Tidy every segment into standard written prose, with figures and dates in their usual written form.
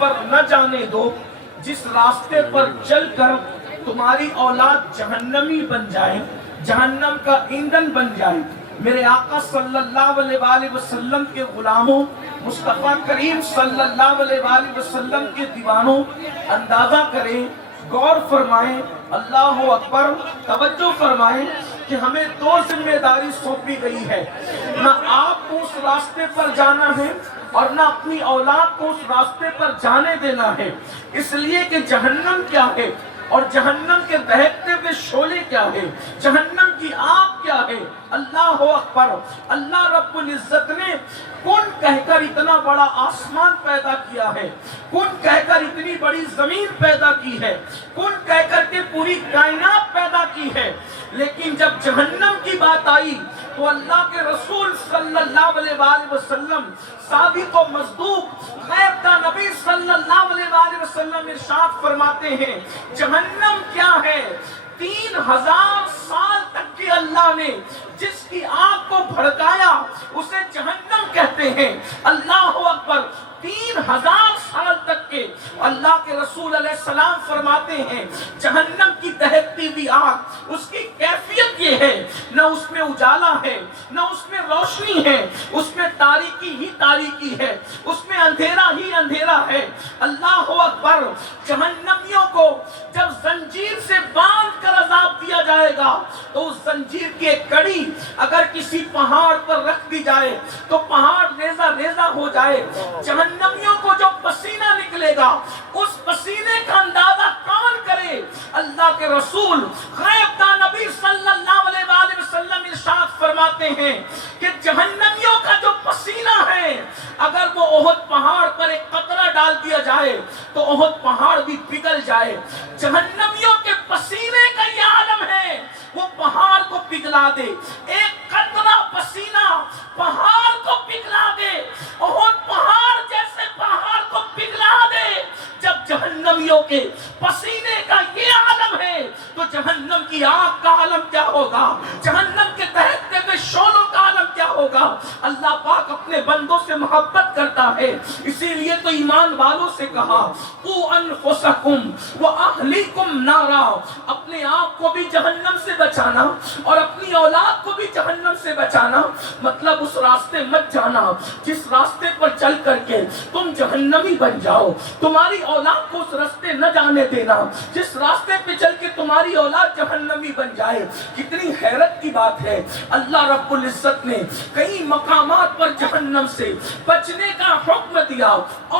پر نہ جانے دو جس راستے پر چل کر تمہاری اولاد جہنمی بن جائے، جہنم کا ایندھن بن جائے۔ میرے آقا صلی اللہ علیہ وآلہ وسلم کے غلاموں، مصطفیٰ کریم صلی اللہ علیہ وآلہ وسلم کے دیوانوں، اندازہ کریں، غور فرمائیں، اللہ اکبر، توجہ فرمائیں کہ ہمیں دو ذمہ داری سونپی گئی ہے، نہ آپ کو اس راستے پر جانا ہے اور نہ اپنی اولاد کو اس راستے پر جانے دینا ہے، اس لیے کہ جہنم کیا ہے اور جہنم کے دہکتے ہوئے شعلے کیا ہے، جہنم کی آگ کیا ہے۔ اللہ اکبر، اللہ رب العزت نے کن کہہ کر اتنا بڑا آسمان پیدا کیا ہے، کن کہہ کر اتنی بڑی زمین پیدا کی ہے، کن کہہ کر کے پوری کائنات پیدا کی ہے، لیکن جب جہنم کی بات آئی تو اللہ کے رسول صلی اللہ علیہ وآلہ وسلم، صادق و مصدوق غیب کا نبی صلی اللہ علیہ وآلہ وسلم ارشاد فرماتے ہیں جہنم کیا ہے؟ 3000 سال تک کی اللہ نے جس کی آگ کو بھڑکایا اسے جہنم کہتے ہیں۔ اللہ اکبر، 3000 سال تک کے اللہ کے رسول علیہ السلام فرماتے ہیں جہنم کی دہکتی ہوئی آگ، اس کی کیفیت یہ ہے، نہ اس میں اجالا ہے، نہ اس میں روشنی ہے، اس میں تاریکی ہی تاریکی ہے، اس میں اندھیرا ہی اندھیرا ہے۔ اللہ اکبر، جہنمیوں کو جب زنجیر سے باندھ کر عذاب دیا جائے گا تو اس زنجیر کی ایک کڑی اگر کسی پہاڑ پر رکھ دی جائے تو پہاڑ ریزہ ریزہ ہو جائے۔ جہنمیوں کو جو پسینہ نکلے گا اس پسینے کا اندازہ کون کرے؟ اللہ کے رسول غیب کا نبی صلی اللہ علیہ وآلہ وسلم ارشاد فرماتے ہیں کہ جہنمیوں کا جو پسینہ ہے اگر وہ احد پہاڑ پر ایک قطرہ ڈال دیا جائے تو احد پہاڑ بھی پگھل جائے۔ جہنمیوں کے پسینے کا یہ عالم ہے، وہ پہاڑ کو پگھلا دے، ایک قطرہ پسینہ پہاڑ کو پگھلا دے، احد پہاڑ جیسے پہاڑ کو پگھلا دے۔ جب جہنمیوں کے پسینے کا یہ عالم ہے تو جہنم کی آگ کا عالم کیا ہوگا، جہنم کے دہکتے ہوئے شعلوں کا عالم کیا ہوگا۔ اللہ پاک اپنے بندوں سے محبت کرتا ہے، اسی لیے تو ایمان والوں سے کہا قُوْ أَنفُسَكُمْ وَأَهْلِيكُمْ نَارًا، اپنے آپ کو بھی جہنم سے بچانا اور اپنی اولاد کو بھی جہنم سے بچانا، مطلب اس راستے مت جانا جس راستے پر چل کر کے تم جہنمی بن جاؤ، تمہاری اولاد کو اس راستے نہ جانے دینا جس راستے پہ چل کے تمہاری اولاد جہنمی بن جائے۔ کتنی حیرت کی بات ہے، اللہ رب العزت نے کئی مقامات پر جہنم سے بچنے کا حکم دیا،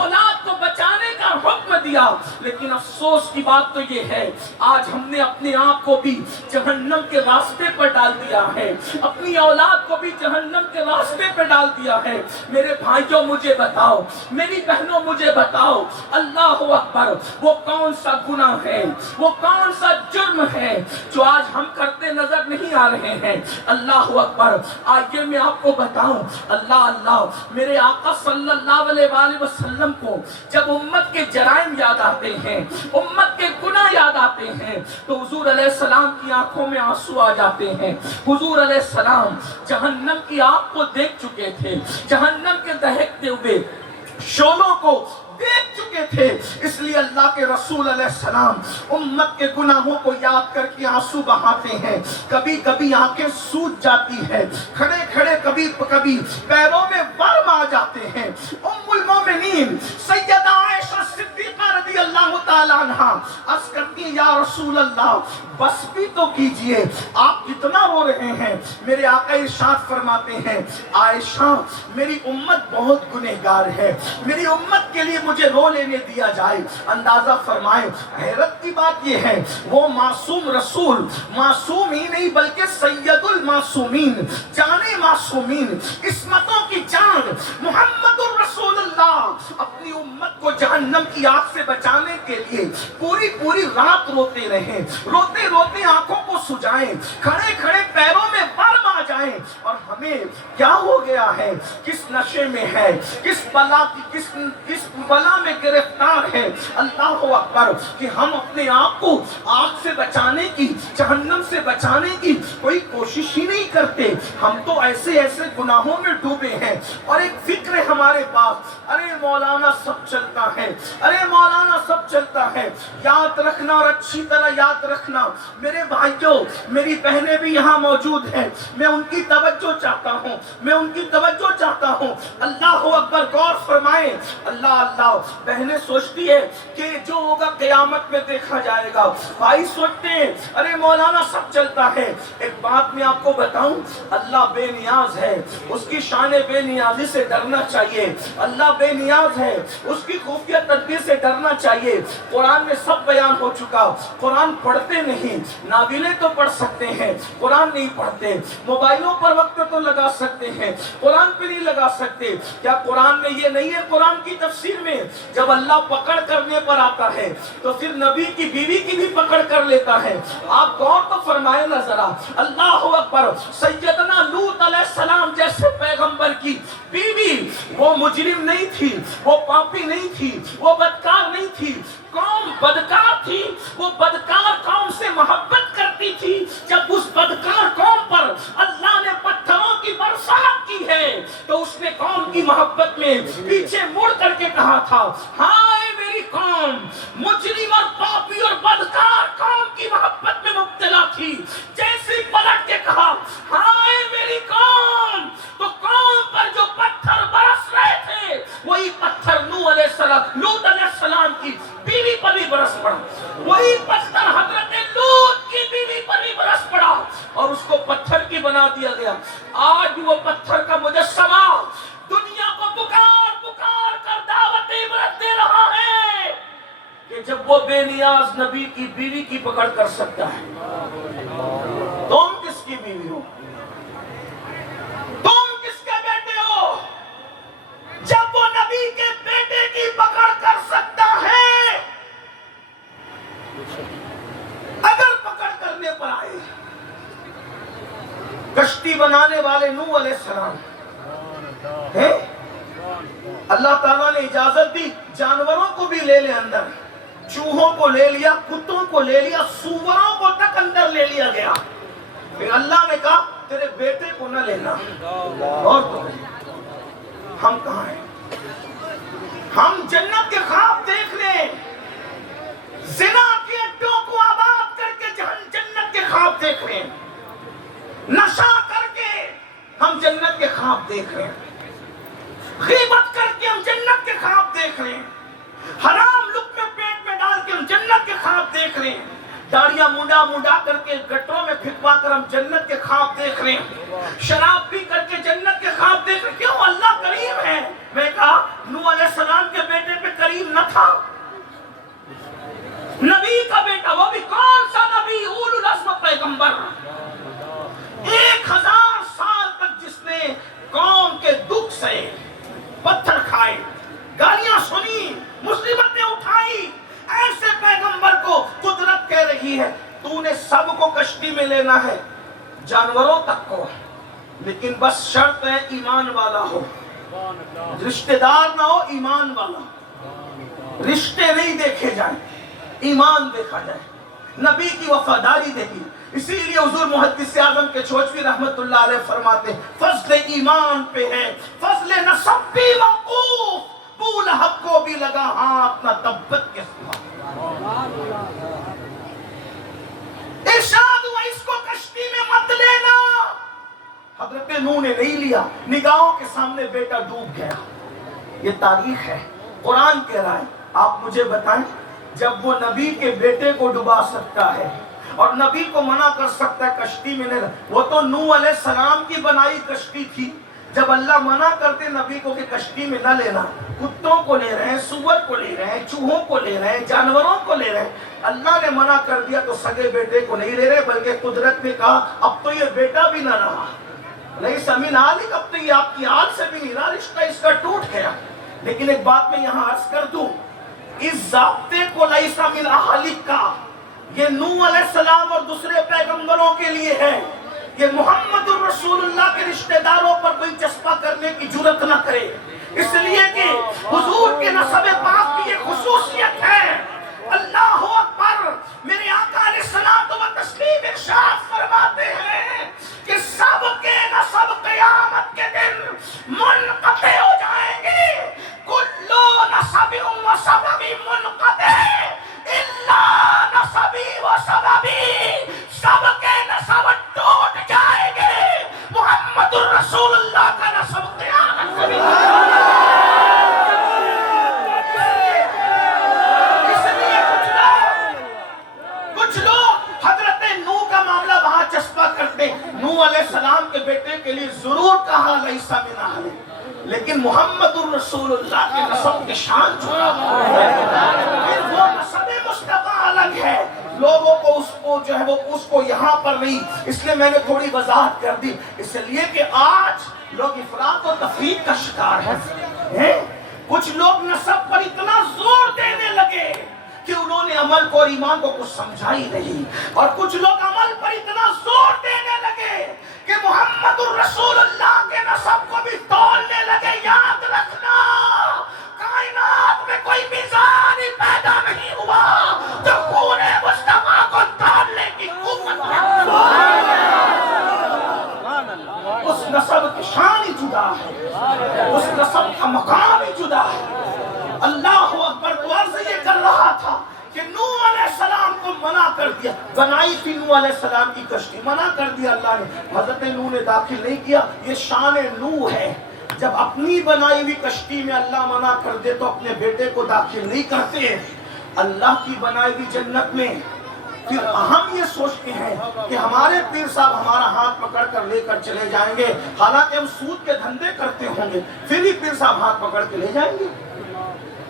اولاد کو بچانے کا حکم دیا، لیکن افسوس کی بات تو یہ ہے آج ہم نے اپنے آپ کو بھی جہنم کے راستے پر ڈال دیا ہے، اپنی اولاد کو بھی جہنم کے راستے پر ڈال دیا ہے۔ میرے بھائیوں مجھے بتاؤ، میری بہنوں مجھے بتاؤ، اللہ اکبر، وہ کون سا گناہ ہے، وہ کون سا جرم ہے جو آج ہم کرتے نظر نہیں آ رہے ہیں؟ اللہ اکبر، آئیے میں آپ کو بتاؤں، اللہ میرے آقا صلی اللہ علیہ وآلہ وسلم کو جب امت کے جرائم یاد آتے ہیں، امت کے گناہ یاد آتے ہیں تو حضور علیہ السلام کی آنکھوں میں آنسو آ جاتے ہیں۔ حضور علیہ السلام جہنم کی آگ کو دیکھ چکے تھے، جہنم کے دہکتے ہوئے شعلوں کو دیکھ چکے تھے، اس لیے اللہ کے رسول علیہ السلام امت کے گناہوں کو یاد کر کے آنسو بہاتے ہیں۔ کبھی کبھی آنکھیں سوج جاتی ہیں، کھڑے کھڑے کبھی کبھی پیروں میں ورم آ جاتے ہیں۔ ام المومنین سیدہ عائشہ صدیقہ رضی اللہ تعالیٰ عنہ عرض کرتی ہیں یا رسول اللہ بس بھی تو کیجئے، آپ کتنا رو رہے ہیں؟ میرے آقا ارشاد فرماتے ہیں عائشہ میری امت بہت گنہگار ہے، میری امت کے لیے مجھے رو لینے دیا جائے۔ اندازہ فرمائیں، حیرت کی بات یہ ہے وہ معصوم رسول، معصوم ہی نہیں بلکہ سید المعصومین، جانے معصومین، عصمتوں کی جان محمد الرسول اللہ اپنی امت کو جہنم کی آگ سے بچانے کے لیے پوری رات روتے رہیں، روتے روتے آنکھوں کو سجائیں، کھڑے کھڑے پیروں میں ورم آ جائیں، اور ہم میں کیا ہو گیا ہے، کس نشے میں ہے، کس بلا میں گرفتار ہے، اللہ اکبر، کہ ہم اپنے آپ کو آگ سے بچانے کی، جہنم سے بچانے کی کوئی کوشش ہی نہیں کرتے۔ ہم تو ایسے گناہوں میں ڈوبے ہیں، اور ایک فکر ہے ہمارے پاس، ارے مولانا سب چلتا ہے، ارے مولانا سب چلتا ہے۔ یاد رکھنا، اور اچھی طرح یاد رکھنا میرے بھائیوں، میری بہنیں بھی یہاں موجود ہیں، میں ان کی توجہ چاہتا ہوں، میں ان کی توجہ چاہتا ہوں۔ اللہ اکبر، غور فرمائیں۔ اللہ بہنیں سوچتی ہے کہ جو ہوگا قیامت میں دیکھا جائے گا، بھائی سوچتے ہیں ارے مولانا سب چلتا ہے۔ ایک بات میں آپ کو بتاؤں، اللہ بے نیاز ہے، اس کی شان بے نیازی سے ڈرنا چاہیے۔ اللہ بے نیاز ہے، اس کی خفیہ تدبیر سے ڈرنا چاہیے۔ قرآن میں سب بیان ہو چکا۔ قرآن پڑھتے نہیں، نابینے تو پڑھ سکتے ہیں، قرآن نہیں پڑھتے۔ موبائلوں پر وقت تو لگا سکتے ہیں، قرآن پہ نہیں لگا سکتے۔ کیا قرآن میں یہ نہیں ہے؟ قرآن کی تفسیر میں جب اللہ پکڑ کرنے پر آتا ہے تو پھر نبی کی بیوی کی بھی پکڑ کر لیتا ہے۔ آپ غور تو فرمائے نہ ذرا۔ اللہ اکبر، سیدنا لوط علیہ السلام جیسے پیغمبر کی بیوی، وہ مجرم نہیں تھی، وہ پاپی نہیں تھی، وہ بدکار نہیں تھی، قوم بدکار تھی، وہ بدکار قوم سے محبت کرتی تھی۔ جب اس بدکار قوم پر اللہ نے پتھروں کی برسات کی ہے تو اس نے قوم کی محبت میں پیچھے مڑ کر کے کہا تھا، ہائے میری قوم، مجرم اور پاپی اور بدکار قوم کی محبت میں مبتلا تھی۔ جیسے پلٹ کے کہا ہائے میری قوم، تو قوم پر جو پتھر برس رہے تھے وہی پتھر لوط علیہ السلام کی بیوی پر بھی برس پڑا، وہی پتھر حضرت لوط کی بیوی پر بھی برس پڑا اور اس کو پتھر کی بنا دیا گیا۔ آج وہ پتھر کا مجسمہ دنیا کو پکار کر دعوت عبرت دے رہا ہے کہ جب وہ بے نیاز نبی کی بیوی کی پکڑ کر سکتا ہے، تم کس کی بیوی ہو؟ تم کس کے بیٹے ہو؟ جب وہ نبی کے بیٹے کی پکڑ کر سکتا ہے، اگر پکڑ کرنے پر آئے۔ کشتی بنانے والے نوح علیہ السلام ہیں، اللہ تعالیٰ نے اجازت دی جانوروں کو بھی لے لے اندر، چوہوں کو لے لیا، کتوں کو لے لیا، سوروں کو تک اندر لے لیا گیا۔ پھر اللہ نے کہا تیرے بیٹے کو نہ لینا۔ اور تو ہم کہاں ہیں؟ ہم جنت کے خواب دیکھ رہے ہیں، زنا کے اڈوں کو آباد کر کے جنت کے خواب دیکھ رہے ہیں، نشہ کر کے ہم جنت کے خواب دیکھ رہے ہیں، غیبت کر کے ہم جنت کے خواب دیکھ رہے ہیں، حرام لقمے پیٹ میں ڈال کے ہم جنت کے خواب دیکھ رہے ہیں، داڑیاں منڈا کر کے گٹروں میں پھکوا کر ہم جنت کے خواب دیکھ رہے ہیں، شراب پی کر کے جنت کے خواب دیکھ رہے ہیں۔ کیوں؟ اللہ کریم ہے۔ میں کہا نوح علیہ السلام کے بیٹے پہ کریم نہ تھا؟ نبی کا بیٹا، وہ بھی کون سا نبی؟ اولو العزم پیغمبر، 1000 سال تک جس نے قوم کے دکھ سے پتھر کھائے، گالیاں سنی، مصیبتیں اٹھائی، ایسے پیغمبر کو قدرت کہہ رہی ہے تو نے سب کو کشتی میں لینا ہے، جانوروں تک کو، لیکن بس شرط ہے ایمان والا ہو، رشتہ دار نہ ہو، ایمان والا، رشتے نہیں دیکھے جائیں، ایمان دیکھا جائے، نبی کی وفاداری دیکھی۔ اسی لیے حضور محدث اعظم کے چھوچوی رحمت اللہ علیہ فرماتے فضل ایمان پہ ہے، فضل نسب بھی موقوف، بو لہب کو بھی لگا ہاتھ نہ تبت کے ساتھ۔ ارشاد ہوا اس کو کشتی میں مت لینا۔ حضرت نوح نے نہیں لیا، نگاہوں کے سامنے بیٹا ڈوب گیا۔ یہ تاریخ ہے، قرآن کہہ رہا ہے۔ آپ مجھے بتائیں، جب وہ نبی کے بیٹے کو ڈبا سکتا ہے اور نبی کو منع کر سکتا ہے کشتی میں نہیں، وہ تو نوح علیہ السلام کی بنائی کشتی تھی۔ جب اللہ منع کرتے نبی کو کہ کشتی میں نہ لینا، کتوں کو لے رہے ہیں، سور کو لے رہے ہیں، چوہوں کو لے رہے ہیں، جانوروں کو لے رہے ہیں، اللہ نے منع کر دیا تو سگے بیٹے کو نہیں لے رہے، بلکہ قدرت نے کہا اب تو یہ بیٹا بھی نہ رہا، نہیں سمین آلک، اب تو یہ آپ کی آل سے بھی نہیں رہا، رشتہ اس کا ٹوٹ گیا۔ لیکن ایک بات میں یہاں عرض کر دوں، اس ضابطے کو لیس من اہلک کا، یہ نوح علیہ السلام اور دوسرے پیغمبروں کے لیے ہے، کہ محمد الرسول اللہ کے رشتہ داروں پر کوئی چسپا کرنے کی جرت نہ کرے، اس لیے کہ حضور کے نسب پاک کی یہ خصوصیت ہے۔ اللہ اکبر، میرے آقا علیہ الصلوۃ والتسلیم ارشاد فرماتے ہیں کہ سب کے نسب قیامت کے دن منقطع ہو جائیں گے، کلو نسب و سببی منقطع الا نسبی و سببی، سب کے نسب ٹوٹ جائیں گے، محمد الرسول اللہ کا نسب قیامت کے دن۔ نوح علیہ السلام کے بیٹے کے لیے ضرور کہا لیسا من اہل، لیکن محمد الرسول اللہ کے نسب کے شان چھوڑا، پھر وہ نسب مصطفیٰ الگ ہے، لوگوں کو اس کو جو ہے وہ اس کو یہاں پر نہیں، اس لیے میں نے تھوڑی وضاحت کر دی، اس لیے کہ آج لوگ افراط و تفریط کا شکار ہیں۔ کچھ لوگ نسب پر اتنا زور دینے لگے کہ انہوں نے عمل کو اور ایمان کو کچھ سمجھا ہی نہیں، اور کچھ لوگ عمل پر اتنا زور دینے لگے کہ محمد الرسول اللہ کے نسب کو بھی تولنے لگے۔ یاد رکھنا، کائنات میں کوئی میزان ہی پیدا نہیں ہوا جو خون مصطفیٰ کو تولنے کی قوت رکھتا ہے۔ اس نسب کی شان ہی جدا ہے، اس نسب کا مقام ہی جدا ہے۔ اللہ اکبر، تو عرض یہ کر رہا تھا کہ نوح علیہ السلام کو منع کر دیا، بنائی تھی نوح علیہ السلام کی کشتی، منع کر دیا اللہ نے، حضرت نوح نے داخل نہیں کیا۔ یہ شان نوح ہے، جب اپنی بنائی ہوئی کشتی میں اللہ منع کر دے تو اپنے بیٹے کو داخل نہیں کرتے، اللہ کی بنائی ہوئی جنت میں پھر ہم یہ سوچتے ہیں کہ ہمارے پیر صاحب ہمارا ہاتھ پکڑ کر لے کر چلے جائیں گے، حالانکہ ہم سود کے دھندے کرتے ہوں گے پھر بھی پیر صاحب ہاتھ پکڑ کے لے جائیں گے،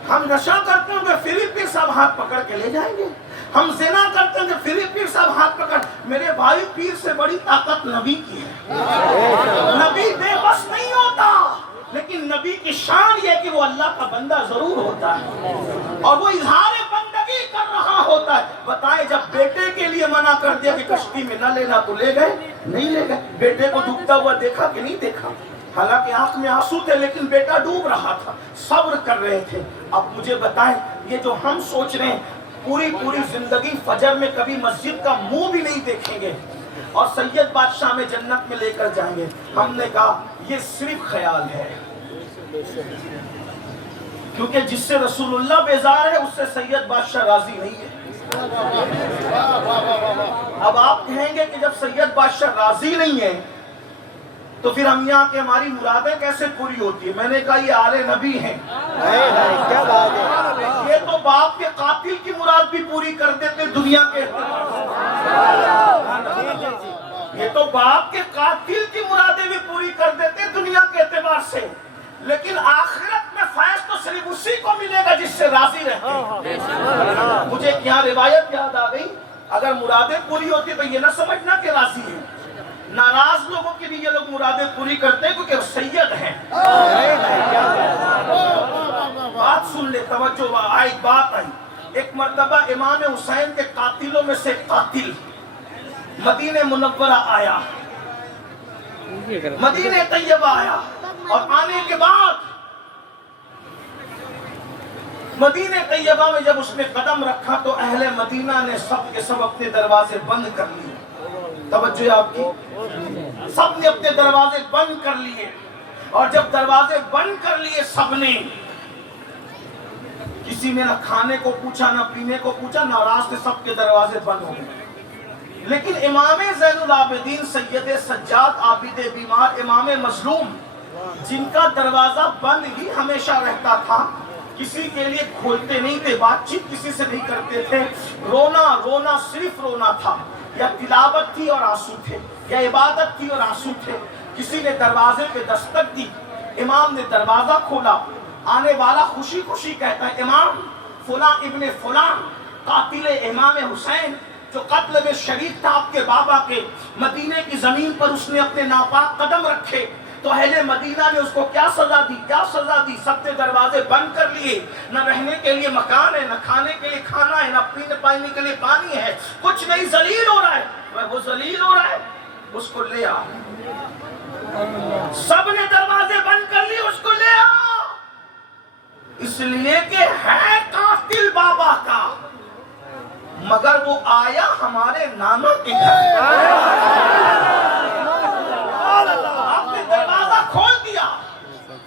ہم نشہ کرتے ہوں گے پھر بھی پیر صاحب ہاتھ پکڑ کے لے جائیں گے، ہم زنا کرتے ہوں گے پھر بھی پیر صاحب ہاتھ پکڑ۔ میرے بھائی، پیر سے بڑی طاقت نبی کی ہے، نبی بے بس نہیں ہوتا، لیکن نبی کی شان یہ کہ وہ اللہ کا بندہ ضرور ہوتا ہے اور وہ اظہار بندگی کر رہا ہوتا ہے۔ بتائیں، جب بیٹے کے لیے منع کر دیا کہ کشتی میں نہ لینا تو لے گئے؟ نہیں لے گئے۔ بیٹے کو ڈوبتا ہوا دیکھا کہ نہیں دیکھا؟ حالانکہ آنکھ میں آنسو تھے لیکن بیٹا ڈوب رہا تھا، صبر کر رہے تھے۔ اب مجھے بتائیں، یہ جو ہم سوچ رہے ہیں پوری زندگی فجر میں کبھی مسجد کا منہ بھی نہیں دیکھیں گے اور سید بادشاہ میں جنت میں لے کر جائیں گے، ہم نے کہا یہ صرف خیال ہے، کیونکہ جس سے رسول اللہ بیزار ہے اس سے سید بادشاہ راضی نہیں ہے۔ اب آپ کہیں گے کہ جب سید بادشاہ راضی نہیں ہے تو پھر ہم یہاں کہ ہماری مرادیں کیسے پوری ہوتی ہیں؟ میں نے کہا یہ آل نبی ہیں، یہ تو باپ کے قاتل کی مراد بھی پوری کر دیتے دنیا کے اعتبار سے، یہ تو باپ کے قاتل کی مرادیں بھی پوری کر دیتے دنیا کے اعتبار سے، لیکن آخرت میں فیض تو صرف اسی کو ملے گا جس سے راضی رہتے ہیں۔ مجھے کیا روایت یاد آ گئی، اگر مرادیں پوری ہوتی تو یہ نہ سمجھنا کہ راضی ہیں، ناراض لوگوں کے لیے یہ لوگ مرادیں پوری کرتے ہیں کیونکہ سید ہیں۔ بات سن لے، توجہ، بات آئی۔ ایک مرتبہ امام حسین کے قاتلوں میں سے قاتل مدینہ منورہ آیا، مدینہ طیبہ آیا، اور آنے کے بعد مدینہ طیبہ میں جب اس نے قدم رکھا تو اہل مدینہ نے سب کے سب اپنے دروازے بند کر لیے۔ توجہ آپ کی، سب نے اپنے دروازے بند کر لیے، اور جب دروازے بند کر لیے سب نے، کسی نے نہ کھانے کو پوچھا نہ پینے کو پوچھا، ناراض سے سب کے دروازے بند ہو گئے۔ لیکن امام زین العابدین سید سجاد عابد بیمار امام مظلوم، جن کا دروازہ بند ہی ہمیشہ رہتا تھا، کسی کے لیے کھولتے نہیں تھے، بات چیت کسی سے نہیں کرتے تھے، رونا صرف رونا تھا، یا تلاوت تھی اور آنسو تھے، یا عبادت تھی اور آنسو تھے۔ کسی نے دروازے پہ دستک دی، امام نے دروازہ کھولا، آنے والا خوشی خوشی کہتا ہے امام فلاں ابن فلاں قاتل امام حسین جو قتل میں شریک تھا آپ کے بابا کے، مدینے کی زمین پر اس نے اپنے ناپاک قدم رکھے تو اہل مدینہ نے اس کو کیا سزا دی؟ سب نے دروازے بند کر لیے، نہ رہنے کے لیے مکان ہے، نہ کھانے کے لیے کھانا ہے، نہ پینے کے لیے پانی ہے، کچھ نہیں، ذلیل ہو رہا ہے۔ وہ ذلیل ہو رہا ہے، اس کو لے آ. سب نے دروازے بند کر لیے, اس کو لے آ, اس لیے کہ ہے قاتل بابا کا, مگر وہ آیا ہمارے نانا کے گھر. آپ نے دروازہ کھول دیا,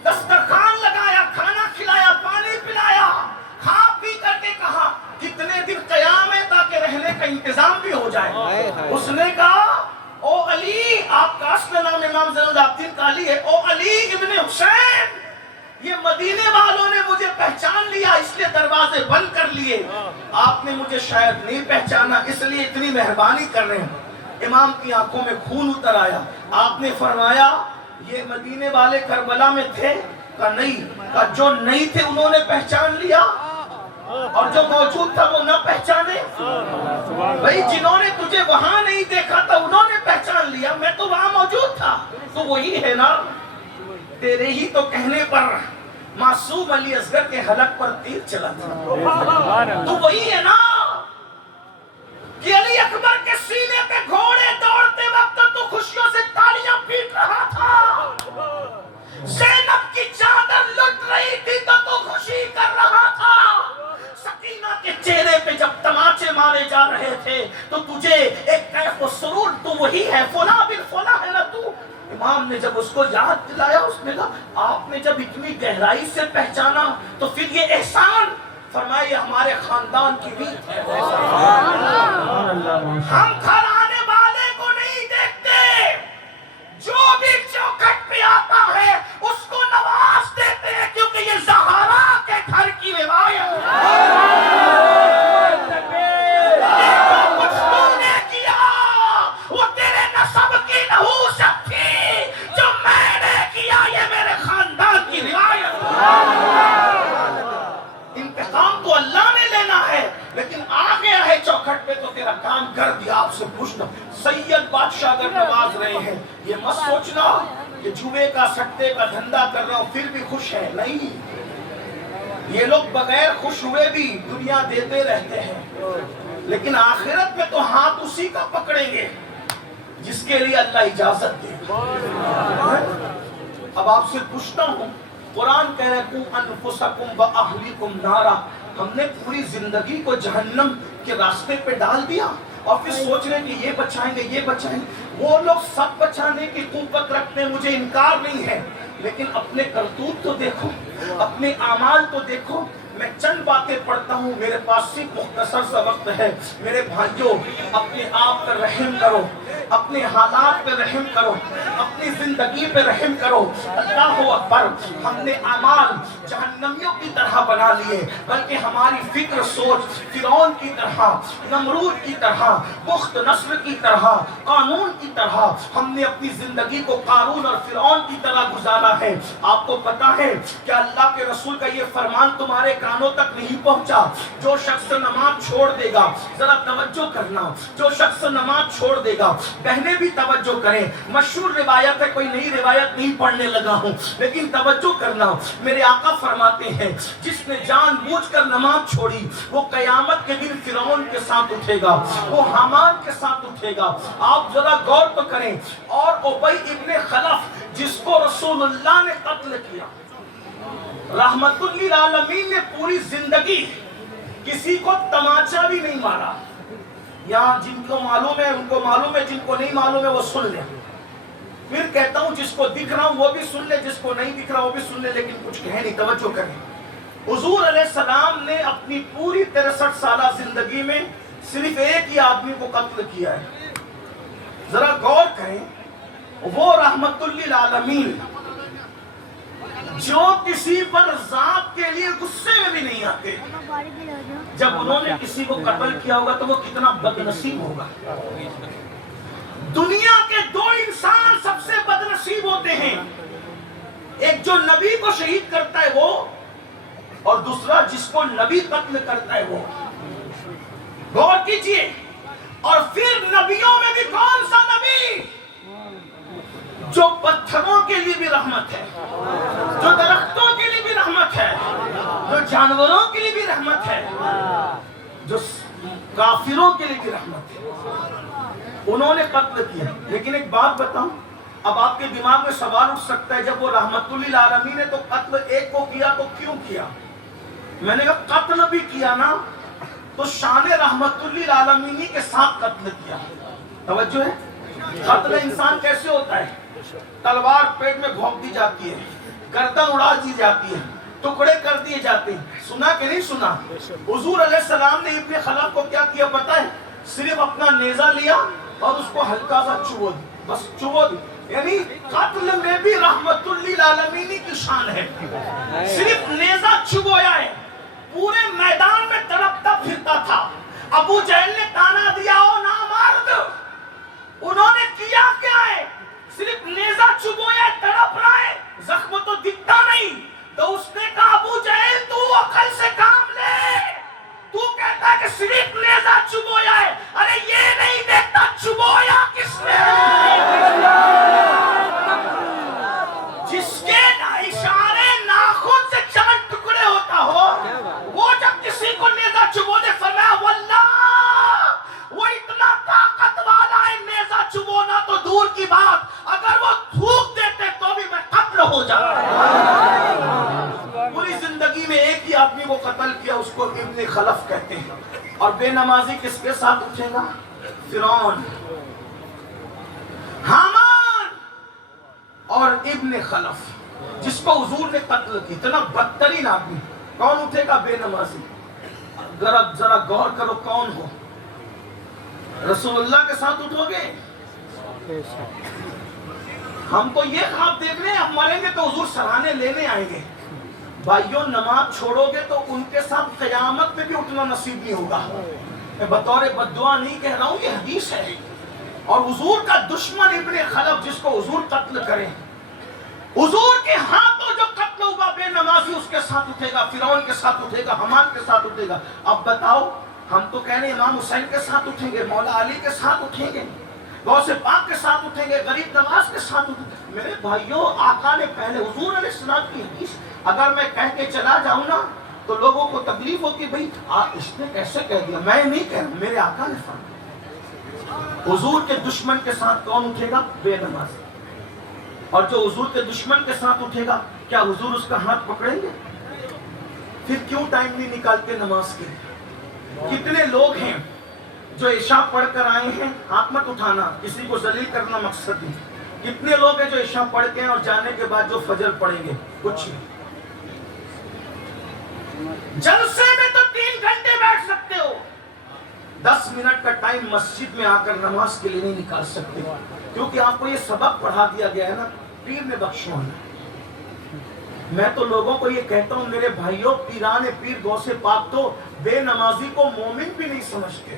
دسترخوان لگایا, کھانا کھلایا, پانی پلایا, کھا پی کر کے کہا کتنے دن قیام ہے تاکہ رہنے کا انتظام بھی ہو جائے. اس نے کہا او علی, آپ کا اصل نام امام زین العابدین کا علی ہے, او علی ابن حسین, یہ مدینے والوں نے مجھے پہچان لیا اس لیے دروازے بند کر لیے. آپ نے مجھے شاید نہیں پہچانا اس لیے اتنی مہربانی کر رہے ہیں. امام کی آنکھوں میں خون اتر آیا. آپ نے فرمایا یہ مدینے والے کربلا میں تھے؟ کہا نہیں. کہا جو نہیں تھے انہوں نے پہچان لیا اور جو موجود تھا وہ نہ پہچانے؟ بھئی جنہوں نے تجھے وہاں نہیں دیکھا تھا انہوں نے پہچان لیا, میں تو وہاں موجود تھا. تو وہی ہے نا, تیرے ہی تو کہنے پر معصوم علی اصغر کے حلق پر تیر چلا تھا. تو وہی ہے نا کہ علی اکبر کے سینے پہ گھوڑے دوڑتے وقت تو خوشیوں سے تالیاں پیٹ رہا تھا. زینب کی چادر لٹ رہی تھی تو خوشی کر رہا تھا. سکینہ کے چہرے پہ جب تماچے مارے جا رہے تھے تو تجھے ایک کیف و سرور, تو وہی ہے فلاں بن فلاں ہے نا تو. امام نے جب اس کو یاد دلایا, اس نے کہا آپ نے جب اتنی گہرائی سے پہچانا تو پھر یہ احسان. فرمایا یہ ہمارے خاندان کی ریت ہے. ہم گھر آنے والے کو نہیں دیکھتے, جو بھی چوکھٹ پہ آتا ہے اس کو نواز دیتے ہیں, کیونکہ یہ زہرا کے گھر کی روایت ہے. کچھ تو نے کیا وہ تیرے نسب کی نحوست تھی, جو میں نے کیا یہ میرے خاندان کی روایت ہے. انتقام تو اللہ نے لینا ہے, لیکن آ گیا ہے چوکھٹ پہ تو تیرا کام کر دیا. آپ سے پوچھنا, سید بادشاہ اگر نواز رہے ہیں یہ مت سوچنا کہ جوئے کا سٹے کا دھندا کر رہا ہوں پھر بھی خوش ہے. نہیں, یہ لوگ بغیر خوش ہوئے بھی دنیا دیتے رہتے ہیں, لیکن آخرت میں تو ہاتھ اسی کا پکڑیں گے جس کے لیے اللہ اجازت دے. اب آپ سے پوچھتا ہوں, قرآن کہہ رہے قُوا أَنفُسَكُمْ وَأَهْلِكُمْ نَارًا, ہم نے پوری زندگی کو جہنم کے راستے پہ ڈال دیا اور پھر سوچ رہے ہیں کہ یہ بچائیں گے یہ بچائیں گے. وہ لوگ سب بچانے کی قوت رکھتے ہیں, مجھے انکار نہیں ہے, لیکن اپنے کرتوت تو دیکھو, اپنے اعمال تو دیکھو. میں چند باتیں پڑھتا ہوں, میرے پاس صرف مختصر سا وقت ہے. میرے بھائیوں, اپنے آپ پر رحم کرو, اپنے حالات پہ رحم کرو, اپنی زندگی پہ رحم کرو. اللہ اکبر, ہم نے اعمال جہنمیوں کی طرح بنا لیے, بلکہ ہماری فکر سوچ فرعون کی طرح, نمرود کی طرح, بخت نصر کی طرح, قانون کی طرح, ہم نے اپنی زندگی کو قارون اور فرعون کی طرح گزارا ہے. آپ کو پتا ہے کہ اللہ کے رسول کا یہ فرمان تمہارے کانوں تک نہیں پہنچا, جو شخص نماز چھوڑ دے گا, ذرا توجہ کرنا, جو شخص نماز چھوڑ دے گا, بہنیں بھی توجہ کریں, مشہور روایت ہے, کوئی نئی روایت نہیں پڑھنے لگا ہوں, لیکن توجہ کرنا. میرے آقا فرماتے ہیں جس نے جان بوجھ کر نماز چھوڑی وہ قیامت کے دن فرعون کے ساتھ اٹھے گا, وہ حامان کے ساتھ اٹھے گا. آپ ذرا غور تو کریں. اور ابی ابن خلف جس کو رسول اللہ نے قتل کیا, رحمت للعالمین نے پوری زندگی کسی کو تماچا بھی نہیں مارا. یہاں جن کو معلوم ہے ان کو معلوم ہے, جن کو نہیں معلوم ہے وہ سن لیں. پھر کہتا ہوں جس کو دکھ رہا ہوں وہ بھی سن لے, جس کو نہیں دکھ رہا وہ بھی سن لے, لیکن کچھ کہے نہیں, توجہ کریں. حضور علیہ السلام نے اپنی پوری 63 سالہ زندگی میں صرف ایک ہی آدمی کو قتل کیا ہے. ذرا غور کریں, وہ رحمت للعالمین جو کسی پر ذات کے لیے غصے میں بھی نہیں آتے, جب انہوں نے کسی کو قتل کیا ہوگا تو وہ کتنا بد نصیب ہوگا. دنیا کے دو انسان سب سے بد نصیب ہوتے ہیں, ایک جو نبی کو شہید کرتا ہے وہ, اور دوسرا جس کو نبی قتل کرتا ہے وہ. غور کیجئے. اور پھر نبیوں میں بھی کون سا نبی جو پتھروں کے لیے بھی رحمت ہے, جو درختوں کے لیے بھی رحمت ہے, جو جانوروں کے لیے بھی رحمت ہے, جو کافروں کے لیے بھی رحمت ہے. انہوں نے قتل کیا. لیکن ایک بات بتاؤں, اب آپ کے دماغ میں سوال اٹھ سکتا ہے, جب وہ رحمت للعالمین نے تو قتل ایک کو کیا تو کیوں کیا؟ میں نے کہا قتل بھی کیا نا تو شان رحمت للعالمین کے ساتھ قتل کیا. توجہ ہے؟ قتل انسان کیسے ہوتا ہے؟ تلوار پیٹ میں گھونپ دی جاتی ہے, گردن اڑا دی جاتی ہے, ٹکڑے کر دیے جاتے ہیں. سنا کہ نہیں سنا؟ حضور علیہ السلام نے ابن خلف کو کیا کیا پتہ ہے؟ صرف اپنا نیزہ لیا اور اس کو ہلکا سا چبو دی, بس چبو دی. یعنی قتل میں بھی رحمت للعالمین کی شان ہے. صرف نیزہ چبویا ہے, پورے میدان میں تڑپتا پھرتا تھا. ابو جہل نے تانا دیا, او نامرد, انہوں نے کیا کیا ہے؟ صرف نیزہ چبویا, تڑپ رہا ہے, زخم تو دکھتا نہیں. تو اس نے کہا ابو جہل تو عقل سے کام لے, تو کہتا ہے کہ صرف نیزہ چبویا ہے. ارے یہ نہیں دیکھتا چبویا کس نے. جس کے اشارے ناخن سے چاند ٹکڑے ہوتا ہو, وہ جب کسی کو نیزہ چبو دے, فرمایا واللہ وہ اتنا طاقت والا ہے, نیزہ چبونا تو دور کی بات, اگر وہ تھوک دیتے تو بھی میں قتل ہو جاتا. پوری زندگی میں ایک ہی آدمی کو قتل کیا, اس کو ابن خلف کہتے ہیں. اور بے نمازی کس کے ساتھ اٹھے گا؟ فرعون, حامان اور ابن خلف, جس کو حضور نے قتل کی. اتنا بدترین آدمی. کون اٹھے گا؟ بے نمازی. ذرا غور کرو کون ہو. رسول اللہ کے ساتھ اٹھو گے؟ ہم تو یہ خواب دیکھ رہے ہیں ہم مریں گے تو حضور سراہنے لینے آئیں گے. بھائیوں, نماز چھوڑو گے تو ان کے ساتھ قیامت میں بھی اٹھنا نصیب نہیں ہوگا. میں بطور بددعا نہیں کہہ رہا ہوں, یہ حدیث ہے. اور حضور کا دشمن ابن خلف, جس کو حضور قتل کریں, حضور کے ہاتھوں جو قتل ہوگا, بے نمازی اس کے ساتھ اٹھے گا, فرعون کے ساتھ اٹھے گا, حمان کے ساتھ اٹھے گا. اب بتاؤ, ہم تو کہنے امام حسین کے ساتھ اٹھیں گے, مولا علی کے ساتھ اٹھیں گے, غوث پاک کے ساتھ اٹھیں گے, غریب نواز کے ساتھ اٹھیں گے. میرے بھائیوں, آقا نے پہلے, حضور علیہ السلام کی حدیث, اگر میں کہہ کے چلا جاؤں نا تو لوگوں کو تکلیف ہوتی, بھئی اس نے کیسے کہہ دیا. میں نہیں کہہ رہا, میرے آقا نے فرمایا. حضور کے دشمن کے ساتھ کون اٹھے گا؟ بے نماز. اور جو حضور کے دشمن کے ساتھ اٹھے گا, کیا حضور اس کا ہاتھ پکڑیں گے؟ پھر کیوں ٹائم نہیں نکالتے نماز کے لیے؟ کتنے لوگ ہیں جو عشاء پڑھ کر آئے ہیں, ہاتھ مت اٹھانا, کسی کو ذلیل کرنا مقصد نہیں. کتنے لوگ ہیں جو عشاء پڑھ کے ہیں اور جانے کے بعد جو فجر پڑھیں گے؟ کچھ نہیں. جلسے میں تو 3 گھنٹے بیٹھ سکتے ہو, 10 منٹ کا ٹائم مسجد میں آ کر نماز کے لیے نہیں نکال سکتے, کیونکہ آپ کو یہ سبق پڑھا دیا گیا ہے نا, پیر نے بخشوانا. میں تو لوگوں کو یہ کہتا ہوں, میرے بھائیوں, پیران پیر غوث پاک تو بے نمازی کو مومن بھی نہیں سمجھتے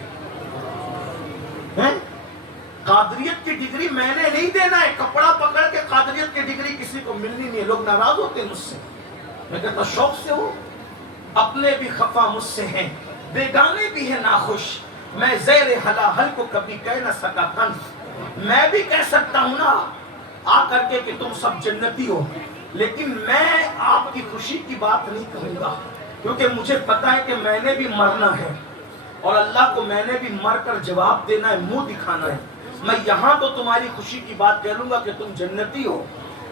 ہیں. قادریت کی ڈگری میں نے نہیں دینا ہے, کپڑا پکڑ کے قادریت کی ڈگری کسی کو ملنی نہیں ہے. لوگ ناراض ہوتے ہیں مجھ سے, میں کہتا شوق سے ہوں. اپنے بھی خفا مجھ سے ہیں, بیگانے بھی ہیں ناخوش, میں زیر حلاحل کو کبھی کہہ نہ سکا طنز. میں بھی کہہ سکتا ہوں نا آ کر کے کہ تم سب جنتی ہو, لیکن میں آپ کی خوشی کی بات نہیں کہوں گا, کیونکہ مجھے پتا ہے کہ میں نے بھی مرنا ہے, اور اللہ کو میں نے بھی مر کر جواب دینا ہے, منہ دکھانا ہے. میں یہاں تو تمہاری خوشی کی بات کہہ لوں گا کہ تم جنتی ہو,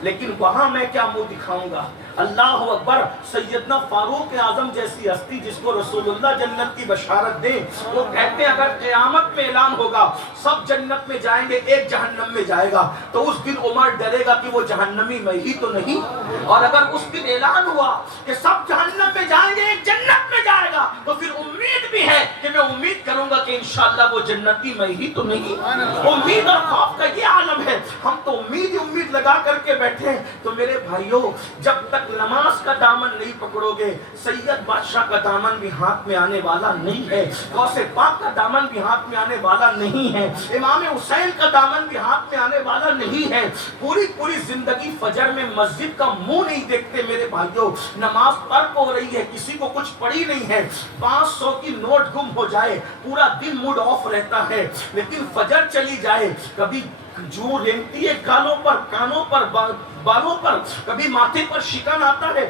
لیکن وہاں میں کیا منہ دکھاؤں گا. اللہ اکبر. سیدنا فاروق اعظم جیسی ہستی, جس کو رسول اللہ جنت کی بشارت دیں, وہ کہتے ہیں اگر قیامت میں اعلان ہوگا سب جنت میں جائیں گے, ایک جہنم میں جائے گا, تو اس دن عمر ڈرے گا کہ وہ جہنمی میں ہی تو نہیں. اور اگر اس دن اعلان ہوا کہ سب جہنم میں جائیں گے, ایک جنت میں جائے گا, تو پھر امید بھی ہے کہ میں امید کروں گا کہ انشاءاللہ وہ جنتی میں ہی تو نہیں. امید اور خوف کا یہ عالم ہے. ہم تو امید لگا کر کے بیٹھے ہیں. تو میرے بھائیوں, جب تک نماز کا دامن نہیں پکڑو گے, سید بادشاہ کا دامن بھی ہاتھ میں آنے والا نہیں ہے, غوث پاک کا دامن بھی ہاتھ میں آنے والا نہیں ہے, امام حسین کا دامن بھی ہاتھ میں آنے والا نہیں ہے. پوری زندگی فجر میں مسجد کا منہ نہیں دیکھتے میرے بھائیوں. نماز ترک ہو رہی ہے, کسی کو کچھ پڑی نہیں ہے, 500 کی نوٹ گم ہو جائے, پورا دن موڈ آف رہتا ہے, لیکن فجر چلی جائے, کبھی جو رینگتی ہے گالوں پر, کانوں پر, بالوں پر, کبھی ماتھے پر شکن آتا ہے,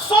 100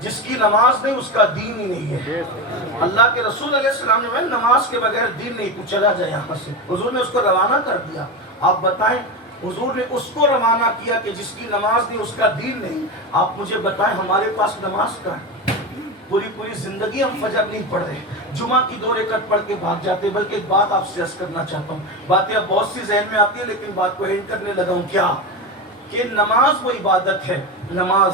جس کی نماز نہیں اس کا دین ہی نہیں ہے. اللہ کے رسول علیہ السلام نے نماز کے بغیر دین نہیں, تو چلا جائے یہاں سے. حضور نے اس کو روانہ کر دیا. آپ بتائیں, حضور نے اس کو روانہ کیا کہ جس کی نماز نہیں اس کا دین نہیں. آپ مجھے بتائیں ہمارے پاس نماز کا ہے؟ پوری زندگی ہم فجر نہیں پڑھ رہے, جمعہ کی 2 رکعت پڑھ کے بھاگ جاتے. بلکہ ایک بات آپ سے عرض کرنا چاہتا ہوں, باتیں اب بہت سی ذہن میں آتی ہیں لیکن بات کو اینڈ کرنے لگا ہوں. کیا کہ نماز وہ عبادت ہے, نماز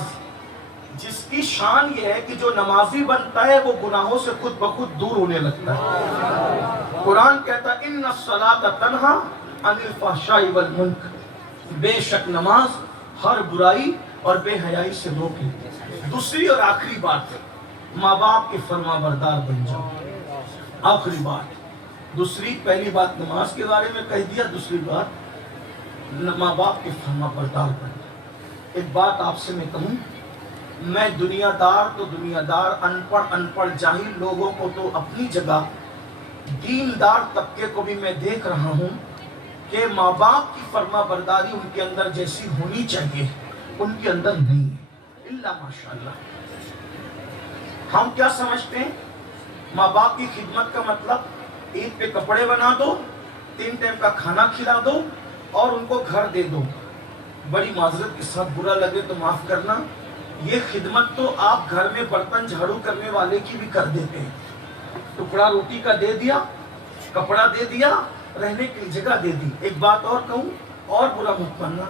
جس کی شان یہ ہے کہ جو نمازی بنتا ہے وہ گناہوں سے خود بخود دور ہونے لگتا ہے. قرآن کہتا ہے ان الصلاۃ تنہا عن الفحشاء والمنکر, بے شک نماز ہر برائی اور بے حیائی سے روکے. دوسری اور آخری بات ہے, ماں باپ کے فرما بردار بن جاؤ. آخری بات, دوسری, پہلی بات نماز کے بارے میں کہہ دیا, دوسری بات ماں باپ کے فرما بردار بن جاؤ. ایک بات آپ سے میں کہوں, میں دنیا دار تو دنیا دار, ان پڑھ جاہل لوگوں کو تو اپنی جگہ, دیندار طبقے کو بھی میں دیکھ رہا ہوں کہ ماں باپ کی فرما برداری ان کے اندر جیسی ہونی چاہیے ان کے اندر نہیں ہے, الا ماشاءاللہ. ہم کیا سمجھتے ہیں, ماں باپ کی خدمت کا مطلب عید پہ کپڑے بنا دو, 3 ٹائم کا کھانا کھلا دو اور ان کو گھر دے دو. بڑی معذرت کے ساتھ برا لگے تو معاف کرنا, یہ خدمت تو آپ گھر میں برتن جھاڑو کرنے والے کی بھی کر دیتے ہیں. ٹکڑا روٹی کا دے دیا, کپڑا دے دیا, رہنے کی جگہ دے دی. ایک بات اور کہوں, اور برا مت ماننا,